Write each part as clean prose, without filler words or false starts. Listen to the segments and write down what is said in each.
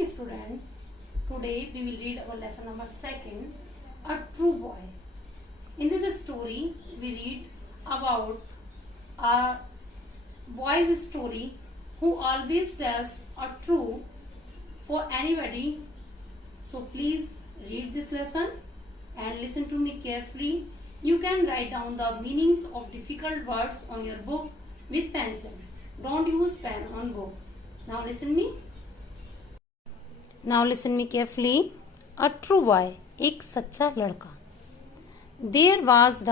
morning, student. Today we will read our lesson number 2, A True Boy. In this story, we read about a boy's story who always tells a true for anybody. So please read this lesson and listen to me carefully. You can write down the meanings of difficult words on your book with pencil. Don't use pen on book. Now listen me carefully. A true boy, एक सच्चा लड़का. There was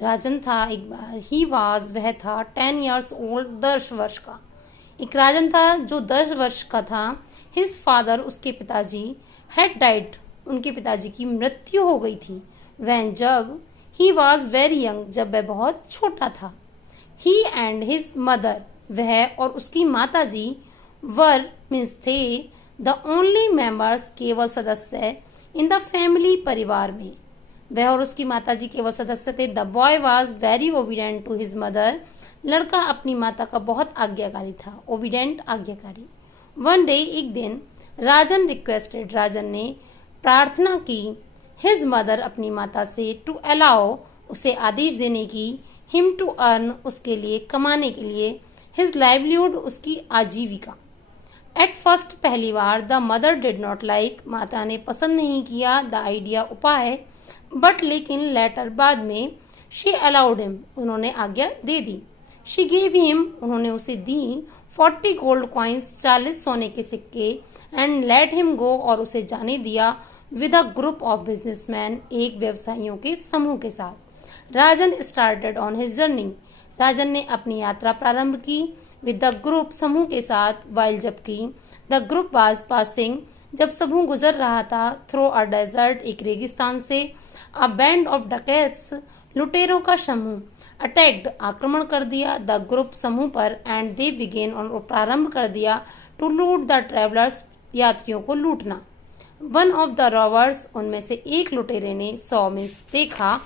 राजन था एक बार. He was, वह था 10 years old, 10 वर्ष का. एक राजन था जो 10 वर्ष का था. His father, उसके पिताजी, had died, उनके पिताजी की मृत्यु हो गई थी. When, जब, he was very young, जब वह बहुत छोटा था. He and his mother, वह और उसकी माताजी, were मीन्स थे, the only members, केवल सदस्य, in the family, परिवार में. वह और उसकी माताजी केवल सदस्य थे. The boy was very obedient to his mother. लड़का अपनी माता का बहुत आज्ञाकारी था. Obedient, आज्ञाकारी. One day, एक दिन, राजन requested, राजन ने प्रार्थना की, his mother, अपनी माता से, to allow, उसे आदेश देने की, him to earn, उसके लिए, कमाने के लिए, his livelihood, उसकी आजीविका. At first, पहली बार, the mother did not like, माता ने पसंद नहीं किया, the idea, उपाय, but लेकिन later, बाद में, she allowed him, उन्होंने आज्ञा दे दी. She gave him, उन्होंने उसे दी, 40 gold coins, 40 सोने के सिक्के, and let him go, और उसे जाने दिया, with a group of businessmen, एक व्यवसायियों के समूह के साथ. राजन started on his journey, राजन ने अपनी यात्रा प्रारंभ की, with the group, समूह के साथ, while, जबकि, the group was passing, जब समूह गुजर रहा था, through a desert, एक रेगिस्तान से, a band of dacoits, लुटेरों का समूह, attacked, आक्रमण कर दिया, the group, समूह पर, and they began, और प्रारंभ कर दिया, to loot the travelers, यात्रियों को लूटना. One of the robbers, उनमें से एक लुटेरे ने, saw मीन्स देखा,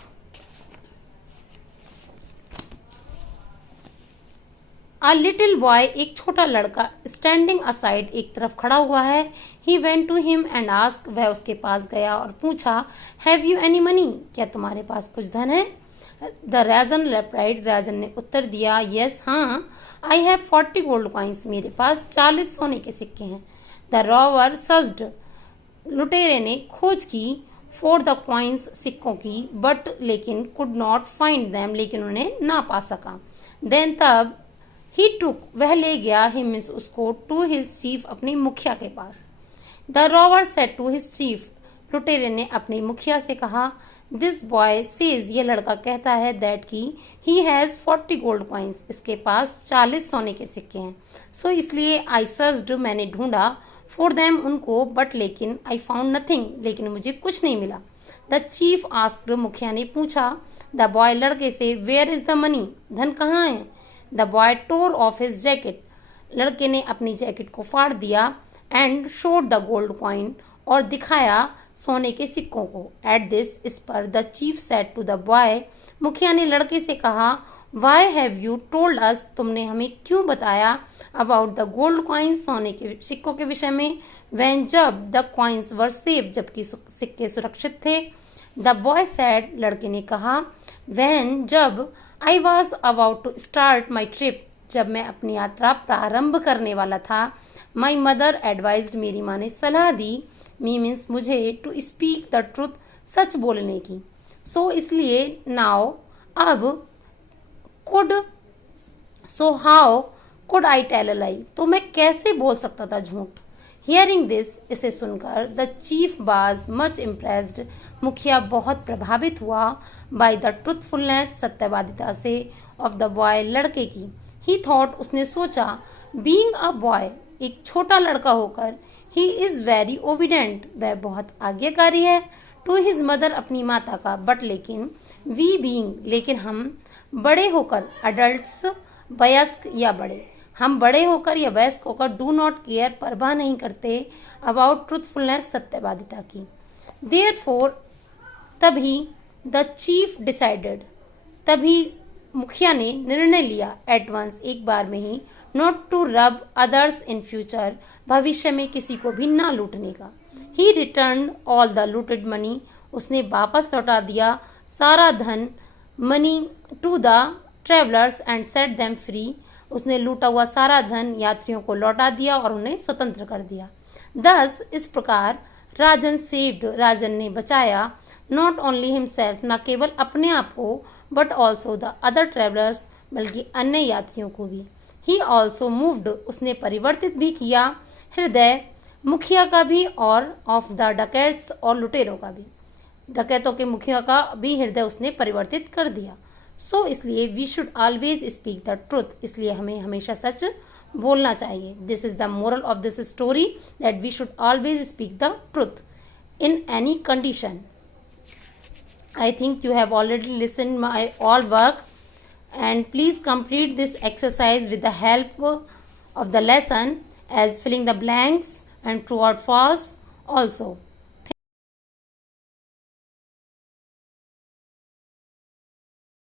A little boy, एक छोटा लड़का, standing aside, एक तरफ खड़ा हुआ है. He went to him and asked, वह उसके पास गया और पूछा, Have you any money? क्या तुम्हारे पास कुछ धन है? The राजन replied, राजन ने उत्तर दिया, Yes, हाँ, I have 40 gold coins, मेरे पास 40 सोने के सिक्के हैं. The robber searched, लुटेरे ने खोज की, for the coins, सिक्कों की, but लेकिन could not find them, लेकिन उन्हें ना पा सका. Then तब he took, वह ले गया, him मीन्स उसको, to his chief, अपने मुखिया के पास. The robber said to his chief, लुटेरे ने अपने मुखिया से कहा, this boy says, ये लड़का कहता है, that की, he has 40 gold coins, इसके पास 40 सोने के सिक्के हैं. So इसलिए I searched, मैंने ढूंढा, for them, उनको, but लेकिन, I found nothing, लेकिन मुझे कुछ नहीं मिला. The chief asked, मुखिया ने पूछा, the boy, लड़के से, where is the money, धन कहाँ है? The boy tore off his jacket, लड़के ने अपनी जैकेट को फाड़ दिया, and showed the gold coin, और दिखाया सोने के सिक्कों को. At this, इस पर, the chief said to the boy, मुखिया ने लड़के से कहा, Why have you told us, तुमने हमें क्यों बताया, about the gold coins, सोने के सिक्कों के विषय में, when, जब, the coins were safe, जबकि सिक्के सुरक्षित थे. The boy said, लड़के ने कहा, when, जब, I was about to start my trip, जब मैं अपनी यात्रा प्रारंभ करने वाला था, my mother advised, मेरी माँ ने सलाह दी, me means मुझे, to speak the truth, सच बोलने की. So इसलिए, now, अब, could, so how could I tell a lie, तो मैं कैसे बोल सकता था झूठ. Hearing this, इसे सुनकर, the chief was much impressed, मुखिया बहुत प्रभावित हुआ, by the truthfulness, सत्यवादिता से, of the boy, लड़के की. He thought, उसने सोचा, being a boy, एक छोटा लड़का होकर, he is very obedient, वह बहुत आज्ञाकारी है, to his mother, अपनी माता का, but लेकिन, we being, लेकिन हम, बड़े होकर, adults, वयस्क या बड़े, हम बड़े होकर या वयस्क होकर, डू नॉट केयर, परवाह नहीं करते, अबाउट ट्रूथफुलनेस, सत्यवादिता की. देयरफॉर, तभी, द चीफ डिसाइडेड, तभी मुखिया ने निर्णय लिया एट वंस, एक बार में ही, not to rob others in future, भविष्य में किसी को भी ना लूटने का। He return all the looted money, उसने वापस लौटा दिया सारा धन, money to the travellers and set them free, उसने लूटा हुआ सारा धन यात्रियों को लौटा दिया और उन्हें स्वतंत्र कर दिया। दस, इस प्रकार, राजन सेव्ड, राजन ने बचाया, नॉट ओनली हिमसेल्फ, न केवल अपने आप को, but also the other travellers, बल्कि अन्य यात्रियों को भी। ही ऑल्सो मूव्ड, उसने परिवर्तित भी किया हृदय मुखिया का भी और ऑफ द डकैट्स, और लुटेरों का भी, डकैतों के मुखिया का भी हृदय उसने परिवर्तित कर दिया। सो इसलिए we should always speak the truth, इसलिए हमें हमेशा सच बोलना चाहिए। This is the moral of this story, that we should always speak the truth in any condition. I think you have already listened my all work, and please complete this exercise with the help of the lesson as filling the blanks and true or false also.